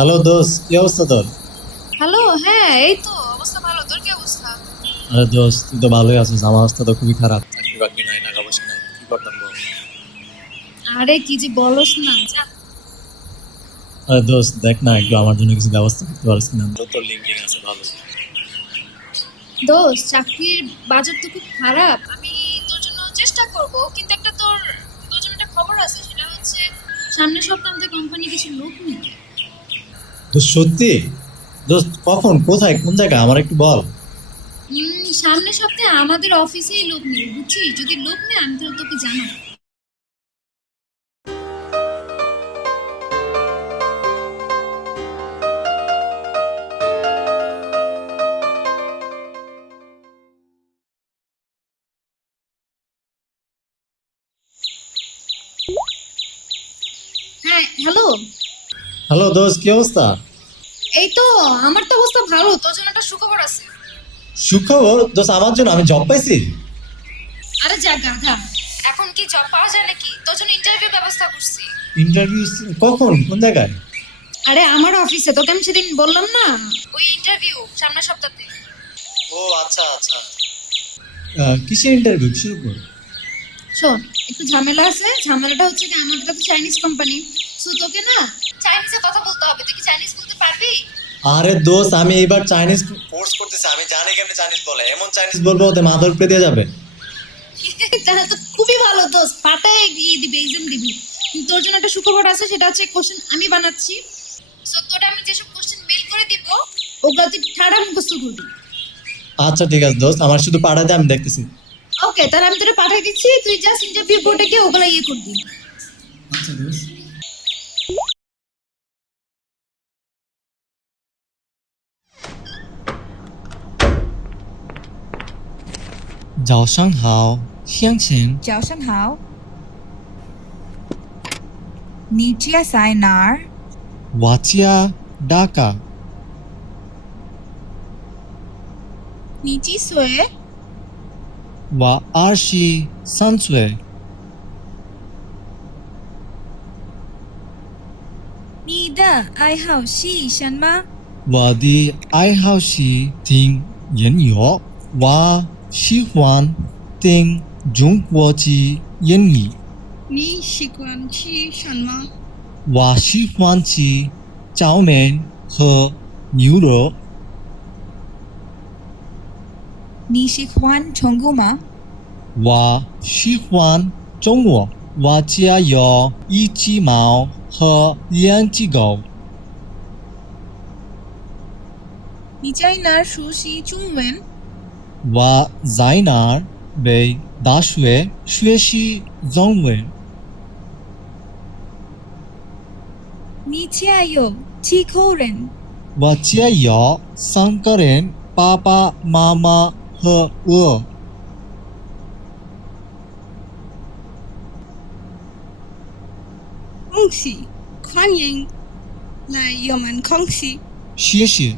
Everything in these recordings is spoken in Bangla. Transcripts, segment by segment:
হ্যালো দোস্ত, কি অবস্থা তোর? হ্যালো, হ্যাঁ, এই তো অবস্থা ভালো। তোর কি অবস্থা? আরে দোস্ত, তুই তো ভালোই আছিস, আমার অবস্থা তো খুবই খারাপ। চাকরি বাকরি নাই, টাকা পয়সা নাই, কি করতাম বল? আরে কি যে বলস না, যা। আরে দোস্ত দেখ না, একটু আমার জন্য কিছু ব্যবস্থা করতে পারিস কিনা? তোর লিঙ্কডিন আছে ভালো। দোস্ত, চাকরির বাজার তো খুব খারাপ। আমি তোর জন্য চেষ্টা করব, কিন্তু একটা তোর জন্য একটা খবর আছে, সেটা হচ্ছে সামনের সপ্তাহে আমাদের কোম্পানি কিছু লোক নিবে। দোস্ত সত্যি? দোস্ত কখন, কোথায়, কোন জায়গায় আমার একটু বল। সামনের সপ্তাহে আমাদের অফিসেই লোক নিবে, বুঝছিস? যদি লোক নেয় আমি তাহলে তোকে জানাবো। হ্যাঁ, হ্যালো। হ্যালো দোস্ত, কি অবস্থা? এই তো, আমার তো অবস্থা ভালো। তোর জন্য একটা সুখবর আছে। সুখবর? দোস্ত আমার জন্য? আমি জব পাইছি। আরে যা গাধা, এখন কি জব পাওয়া যায় নাকি? তোর জন্য ইন্টারভিউ ব্যবস্থা করছি। ইন্টারভিউ? কখন, কোন জায়গায়? আরে আমার অফিসে, তোকে আমি সেদিন বললাম না, ওই ইন্টারভিউ সামনের সপ্তাহে। ও আচ্ছা আচ্ছা। কিসের ইন্টারভিউ, কিসের উপর? শোন, একটু ঝামেলা আছে। ঝামেলাটা হচ্ছে কি, আমাদের তো চাইনিজ কোম্পানি, সো তোকে না চাইনিজে কথা বলতে হবে। তুই কি চাইনিজ বলতে পারবি? আরে দোস্ত, আমি এইবার চাইনিজ কোর্স করতেছি, আমি জানি কেমনে চাইনিজ বলে। এমন চাইনিজ বলবো ওতে মাথার উপরে দিয়ে যাবে। তাহলে তো খুবই ভালো। দোস্ত পাঠায় দিয়ে দিবি, এক্সাম দিবি। কিন্তু তোর জন্য একটা সুখবর আছে, সেটা হচ্ছে কোশ্চেন আমি বানাচ্ছি। সো তোরা আমি যেসব কোশ্চেন মেল করে দিব, ওগুলো তুই ঠাড়া মুখস্থ করবি। আচ্ছা ঠিক আছে দোস্ত, আমার শুধু পাঠাতে, আমি দেখতেছি। ওকে, তাহলে আমি তোরা পাঠিয়ে দিচ্ছি, তুই জাস্ট ইন্টারভিউ বোর্ডে গিয়ে ওগুলো ইয়ে করবি। আচ্ছা দোস্ত।早上好，乡亲。早上好，你家在哪儿？我家ঢাকা。你几岁？我23岁。你的爱好是什么？我的爱好是听音乐，我喜欢听中国的英语。你喜欢吃什么？我喜欢吃炒面和牛肉。你喜欢宠物吗？我喜欢中国，我家有一只猫和2只狗。你在哪儿学习中文？我在那儿为大学学习中文。你家有几口人？我家有3个人，爸爸妈妈和我。恭喜，欢迎来我们公司。谢谢。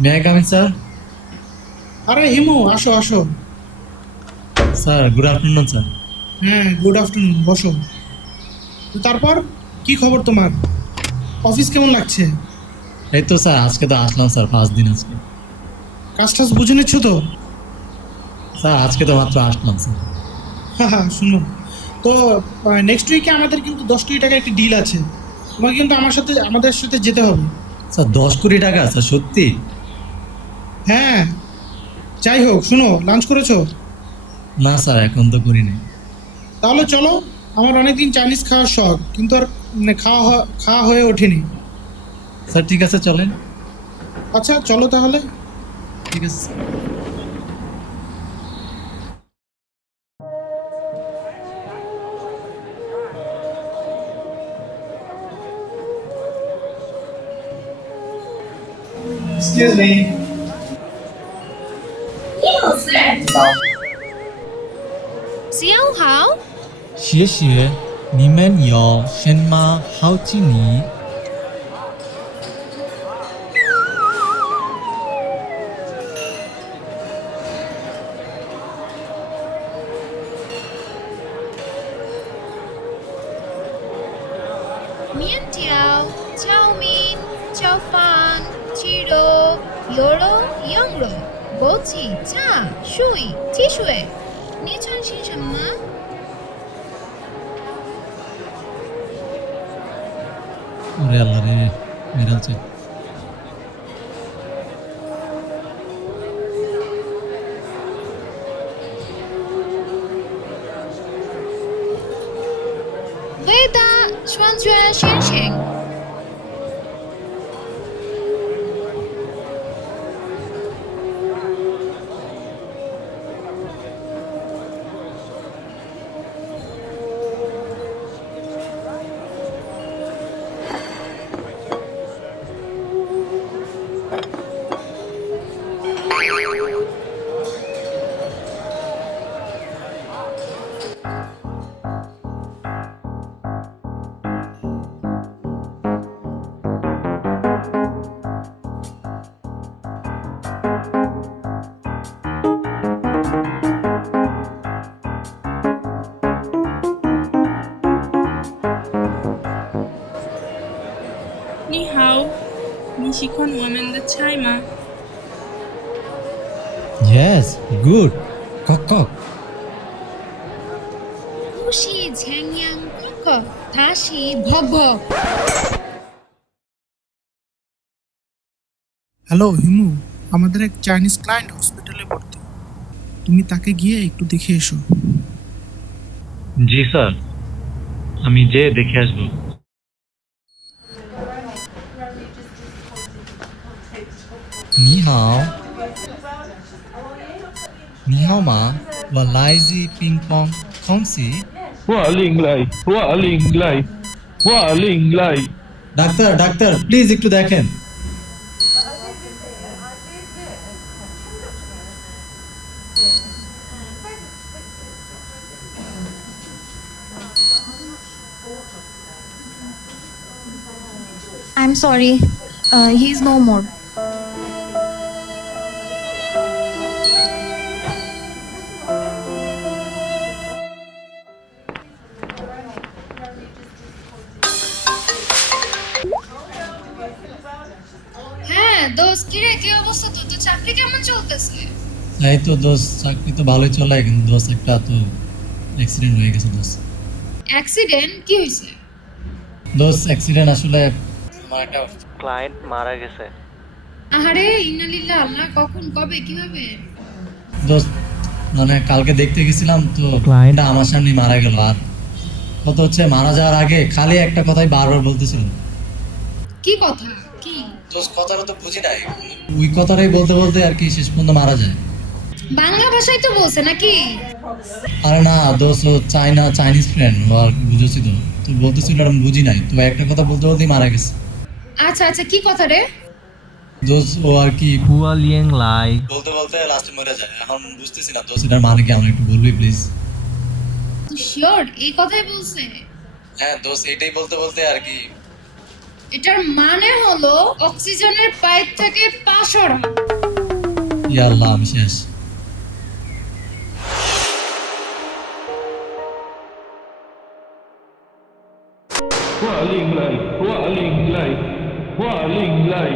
May I come in, sir? আরে হিমু, আসো আসো। Sir, good afternoon, sir. হ্যাঁ, গুড আফটারনুন, বসো। তো তারপর কি খবর তোমার? অফিস কেমন লাগছে? এই তো স্যার, আজকে তো আসলাম স্যার, 5 দিন আজকে। কাজ টাজ বুঝে নিচ্ছ তো? স্যার আজকে তো মাত্র আসলাম স্যার। হ্যাঁ, শুনো তো, নেক্সট উইকে আমাদের কিন্তু 10 কোটি টাকার একটি ডিল আছে। তোমাকে কিন্তু আমাদের সাথে যেতে হবে। স্যার 10 কোটি টাকা? স্যার সত্যি? হ্যাঁ, যাই হোক, শুনো, লাঞ্চ করেছো? না স্যার, এখন তো করি নাই। তাহলে চলো, আমার অনেকদিন চাইনিজ খাওয়ার শখ, কিন্তু আর খাওয়া হয়ে ওঠেনি। স্যার ঠিক আছে, চলেন। আচ্ছা চলো তাহলে। ঠিক আছে Excuse me. 小好，谢谢你们有什么好建议面条、炒面、炒饭、鸡肉、牛肉、羊肉、枸杞、茶、水、汽水。你想吃什么？ ওরে আল্লাহ রে মেরালছে味道双全先生。你好，你喜欢我们的菜吗？ Yes good কক কক 不是青阳可可，它是ভক ভক। হ্যালো হিমু, আমাদের এক চাইনিজ ক্লায়েন্ট হসপিটালে ভর্তি। তুমি তাকে গিয়ে একটু দেখে এসো। জি স্যার, আমি যে দেখে আসবো। 你好你好吗我来自乒乓公司我领来，我领来，我领来。 ডাক্তার ডাক্তার প্লিজ একটু দেখেন I'm sorry, he's no more. হ্যাঁ দোস্ত, কি রে, কি অবস্থা তোর? তোর চাকরি কেমন চলতেছে? এই তো দোস্ত চাকরি তো ভালোই চলে কিন্তু দোস্ত একটা তো অ্যাক্সিডেন্ট হয়ে গেছে দোস্ত অ্যাক্সিডেন্ট? কি হয়েছে? দোস্ত অ্যাক্সিডেন্ট আসলে আমার একটা ক্লায়েন্ট মারা গেছে। আহারে ইন্নালিল্লাহ, আল্লাহ, কখন, কবে, কিভাবে? দোস্ত মানে কালকে দেখতে গেছিলাম তো Client? ক্লায়েন্ট আমার সামনে মারা গেল। আর কত হচ্ছে মারা যাওয়ার আগে খালি একটা কথাই বারবার বলতেছিল। কি কথা? কি? দোস্ত কথাটা তো বুঝি নাই, ওই কথাটাই বলতে বলতে আর কি শেষ পর্যন্ত মারা যায়। বাংলা ভাষায় তো বলছে নাকি? আরে না দোস্ত, ও চাইনিজ ফ্রেন্ড, ও আর বুঝেছি তো তো বলতেছিল আর আমি বুঝি নাই, তো একটা কথা বলতে বলতেই মারা গেছে। আচ্ছা আচ্ছা, কি কথা রে? দোস্ত ও আর কি হুয়া লিয়েং লাই। বলতে বলতে লাস্টে মরে যায়। এখন বুঝতেছি না দোস্ত এটার মানে কি, আমার একটু বলবি প্লিজ? তুই শিওর এই কথাই বলছে? হ্যাঁ দোস্ত এটাই বলতে বলতে আর কি। এটার মানে হলো অক্সিজেনের পাইপ থেকে পা সরা। ইয়া আল্লাহ, আমি শেষ। হুয়া লিং লাই, হুয়া লিং লাই, হুয়া লিং লাই।